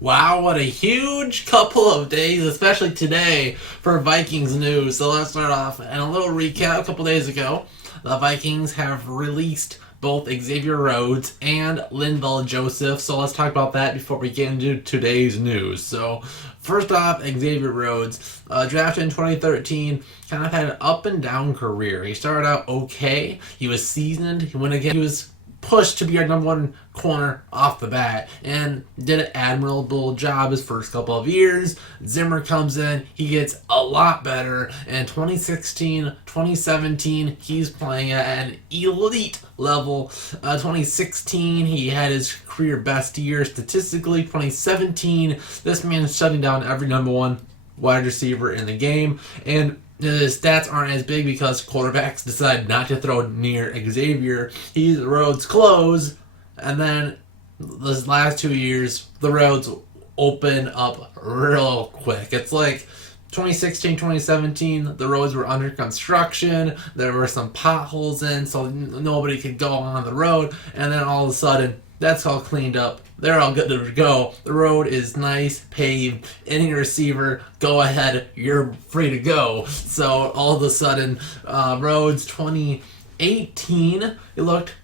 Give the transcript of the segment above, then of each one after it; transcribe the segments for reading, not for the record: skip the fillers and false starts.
Wow, what a huge couple of days, especially today, for Vikings news. So let's start off and a little recap. A couple days ago, the Vikings have released both Xavier Rhodes and Linval Joseph. So let's talk about that before we get into today's news. So first off, Xavier Rhodes, drafted in 2013, kind of had an up and down career. He started out okay. He was seasoned. He was pushed to be our number one corner off the bat and did an admirable job his first couple of years. Zimmer comes in, he gets a lot better, and 2016, 2017, he's playing at an elite level. 2016, he had his career best year statistically. 2017, this man is shutting down every number one wide receiver in the game, and his stats aren't as big because quarterbacks decide not to throw near Xavier. He's roads close, and then these last 2 years, the roads open up real quick. It's like 2016, 2017, the roads were under construction. There were some potholes in, so nobody could go on the road, and then all of a sudden, that's all cleaned up. They're all good to go. The road is nice, paved. Any receiver, go ahead. You're free to go. So all of a sudden, Rhodes 2018, it looked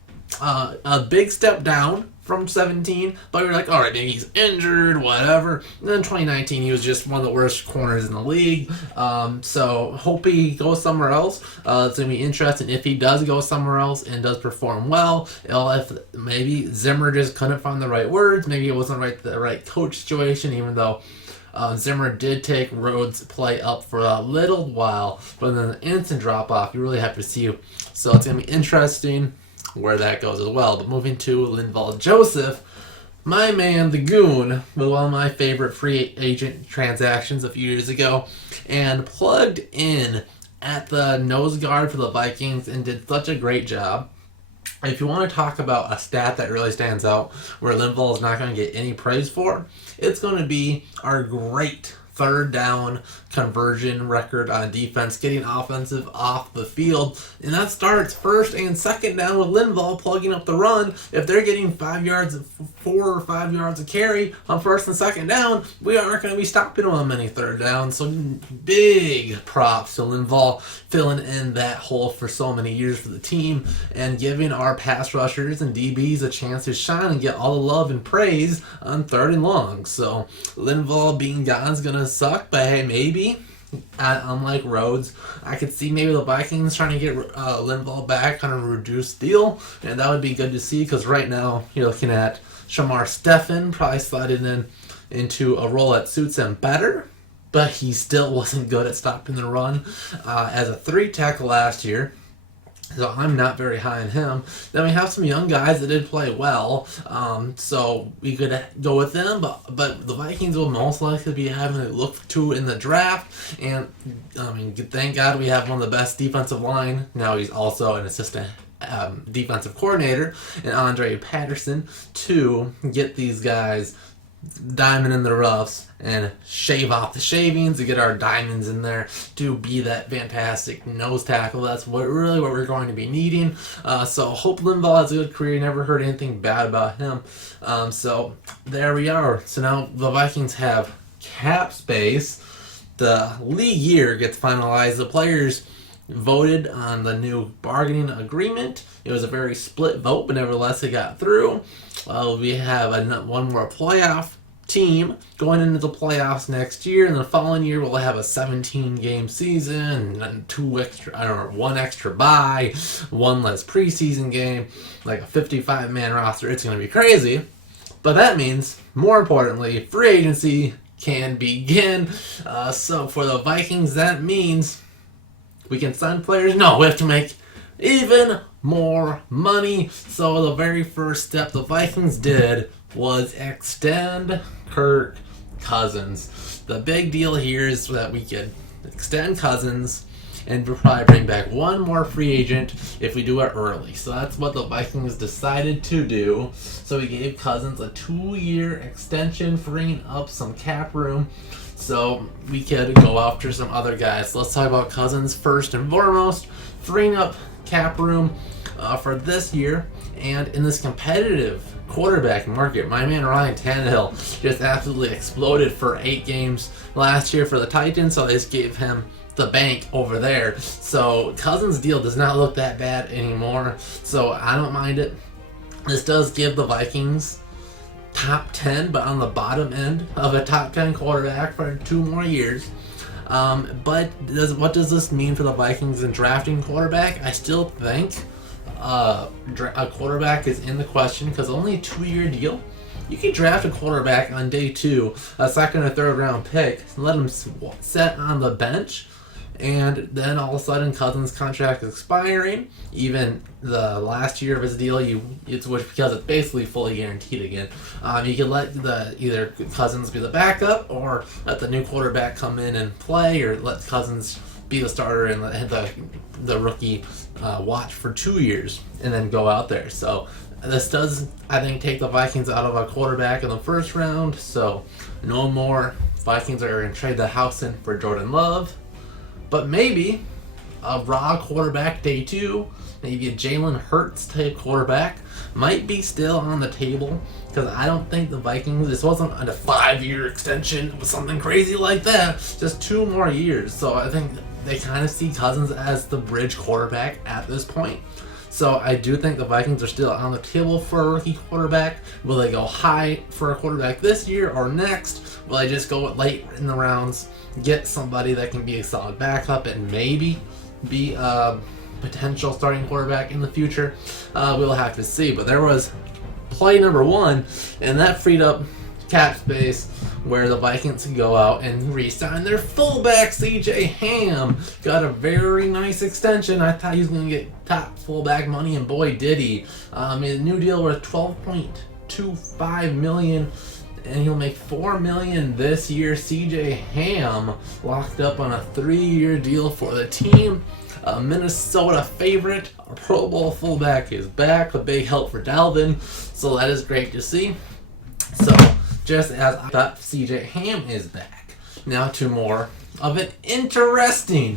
a big step down from 17, but we were like, all right, maybe he's injured, whatever. And then 2019, he was just one of the worst corners in the league. So hope he goes somewhere else. It's gonna be interesting if he does go somewhere else and does perform well. If maybe Zimmer just couldn't find the right words, maybe it wasn't the right coach situation, even though Zimmer did take Rhodes' play up for a little while, but then the instant drop off, you really have to see. So it's gonna be interesting where that goes as well. But moving to Linval Joseph, my man, the Goon, was one of my favorite free agent transactions a few years ago, and plugged in at the nose guard for the Vikings and did such a great job. If you want to talk about a stat that really stands out where Linval is not going to get any praise for, it's going to be our great third down conversion record on defense, getting offensive off the field. And that starts first and second down with Linval plugging up the run. If they're getting 4 or 5 yards of carry on first and second down, we aren't going to be stopping them on many third downs. So big props to Linval filling in that hole for so many years for the team and giving our pass rushers and DBs a chance to shine and get all the love and praise on third and long. So Linval being gone is going to suck, but hey, maybe unlike Rhodes, I could see maybe the Vikings trying to get Linval back on a reduced deal, and that would be good to see because right now you're looking at Shamar Stephen probably sliding into a role that suits him better, but he still wasn't good at stopping the run as a 3 tackle last year. So I'm not very high on him. Then we have some young guys that did play well, so we could go with them. But the Vikings will most likely be having to look to in the draft. And I mean, thank God we have one of the best defensive line. Now he's also an assistant defensive coordinator, and Andre Patterson to get these guys diamond in the roughs and shave off the shavings to get our diamonds in there to be that fantastic nose tackle. That's what we're going to be needing. So hope Linval has a good career. Never heard anything bad about him. So there we are. So now the Vikings have cap space. The league year gets finalized. The players voted on the new bargaining agreement. It was a very split vote, but nevertheless it got through. We have one more playoff team going into the playoffs next year, and the following year we'll have a 17-game season and one extra bye, one less preseason game, like a 55-man roster. It's going to be crazy, but that means, more importantly, free agency can begin. So for the Vikings, that means we can sign players. No, we have to make even more money. So the very first step the Vikings did was extend Kirk Cousins. The big deal here is that we could extend Cousins and we'll probably bring back one more free agent if we do it early. So that's what the Vikings decided to do. So we gave Cousins a 2-year extension, freeing up some cap room so we could go after some other guys. So let's talk about Cousins first and foremost, freeing up cap room for this year And in this competitive quarterback market, my man Ryan Tannehill just absolutely exploded for 8 games last year for the Titans, so they just gave him the bank over there. So Cousins' deal does not look that bad anymore, so I don't mind it. This does give the Vikings top 10, but on the bottom end of a top 10 quarterback for 2 more years. But what does this mean for the Vikings in drafting quarterback? I still think a quarterback is in the question because only a 2-year deal. You can draft a quarterback on day 2, a second or third round pick, and let him sit on the bench, and then all of a sudden Cousins' contract is expiring. Even the last year of his deal, because it's basically fully guaranteed again. You can let either Cousins be the backup, or let the new quarterback come in and play, or let Cousins be the starter and let the rookie watch for 2 years and then go out there. So this does, I think, take the Vikings out of a quarterback in the first round. So no more Vikings are going to trade the house in for Jordan Love. But maybe a raw quarterback day 2, maybe a Jalen Hurts type quarterback might be still on the table, because I don't think the Vikings, this wasn't a 5-year extension, it was something crazy like that, just 2 more years. So I think they kind of see Cousins as the bridge quarterback at this point. So I do think the Vikings are still on the table for a rookie quarterback. Will they go high for a quarterback this year or next? Will they just go late in the rounds, get somebody that can be a solid backup and maybe be a potential starting quarterback in the future? We'll have to see. But there was play number 1, and that freed up cap space where the Vikings can go out and re-sign their fullback. CJ Ham got a very nice extension. I thought he was going to get top fullback money, and boy did he. His new deal worth $12.25 million, and he'll make $4 million this year. CJ Ham locked up on a 3-year deal for the team. Minnesota favorite, a Pro Bowl fullback, is back. A big help for Dalvin, so that is great to see. So just as I thought, CJ Ham is back. Now to more of an interesting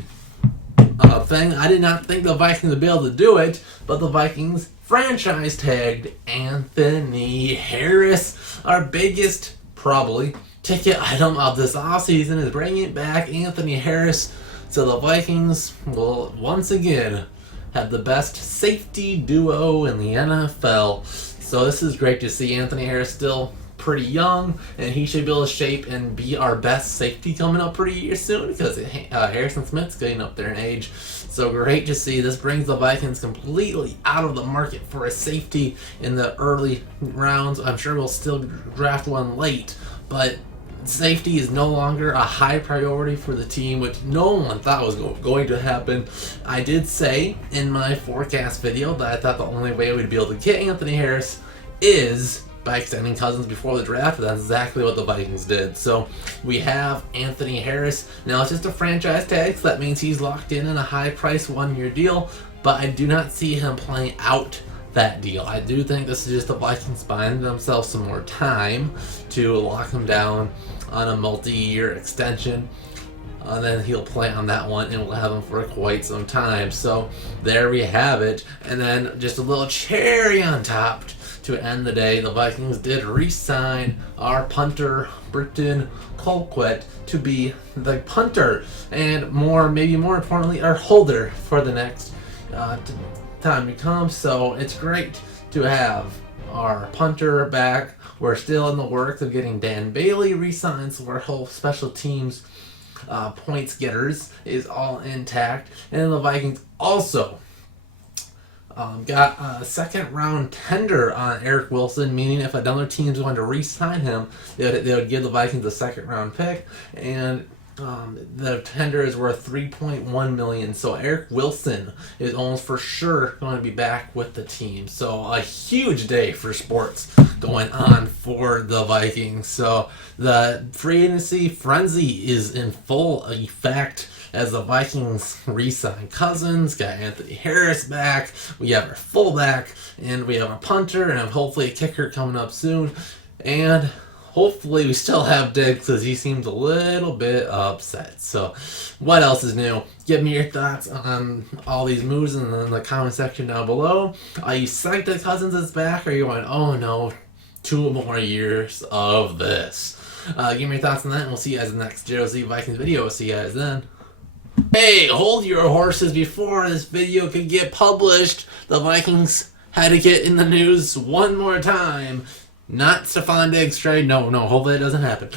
thing. I did not think the Vikings would be able to do it, but the Vikings franchise tagged Anthony Harris. Our biggest, probably, ticket item of this offseason is bringing back Anthony Harris, so the Vikings will once again have the best safety duo in the NFL. So this is great to see. Anthony Harris still pretty young, and he should be able to shape and be our best safety coming up pretty soon, because Harrison Smith's getting up there in age. So great to see. This brings the Vikings completely out of the market for a safety in the early rounds. I'm sure we'll still draft one late, but safety is no longer a high priority for the team, which no one thought was going to happen. I did say in my forecast video that I thought the only way we'd be able to get Anthony Harris is by extending Cousins before the draft. That's exactly what the Vikings did. So we have Anthony Harris. Now it's just a franchise tag, so that means he's locked in a high price 1-year deal, but I do not see him playing out that deal. I do think this is just the Vikings buying themselves some more time to lock him down on a multi-year extension. And then he'll play on that one, and we'll have him for quite some time. So there we have it. And then just a little cherry on top to end the day, the Vikings did re-sign our punter, Britton Colquitt, to be the punter, and maybe more importantly, our holder for the next time to come. So it's great to have our punter back. We're still in the works of getting Dan Bailey re-signed, so our whole special teams points getters is all intact. And then the Vikings also got a 2nd round tender on Eric Wilson, meaning if another team's going to re-sign him, they would give the Vikings a 2nd round pick, and the tender is worth $3.1 million. So Eric Wilson is almost for sure going to be back with the team. So a huge day for sports going on for the Vikings. So the free agency frenzy is in full effect as the Vikings re-sign Cousins, got Anthony Harris back, we have our fullback, and we have a punter, and hopefully a kicker coming up soon, and hopefully we still have Diggs because he seems a little bit upset. So, what else is new? Give me your thoughts on all these moves in the comment section down below. Are you psyched that Cousins is back? Or are you going, oh no, 2 more years of this? Give me your thoughts on that, and we'll see you guys in the next JOC Vikings video. We'll see you guys then. Hey, hold your horses. Before this video could get published, the Vikings had to get in the news one more time. Not Stefon Diggs trade. No, hopefully that doesn't happen.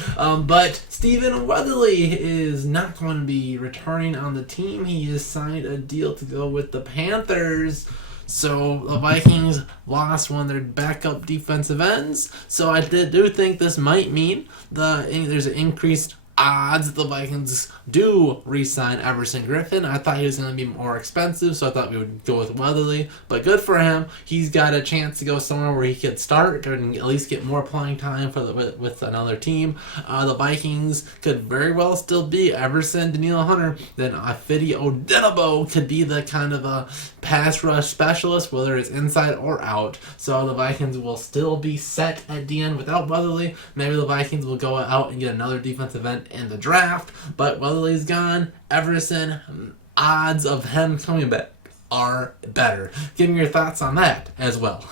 But Stephen Weatherly is not going to be returning on the team. He has signed a deal to go with the Panthers. So the Vikings lost one of their backup defensive ends. So I do think this might mean there's an increased odds the Vikings do re-sign Everson Griffen. I thought he was going to be more expensive, so I thought we would go with Weatherly. But good for him. He's got a chance to go somewhere where he could start and at least get more playing time with another team. The Vikings could very well still be Everson, Danielle Hunter. Then Fidi Odenigbo could be the kind of a pass rush specialist, whether it's inside or out. So the Vikings will still be set at the end without Weatherly. Maybe the Vikings will go out and get another defensive end in the draft, but Weatherly's gone. Everson, odds of him coming back are better. Give me your thoughts on that as well.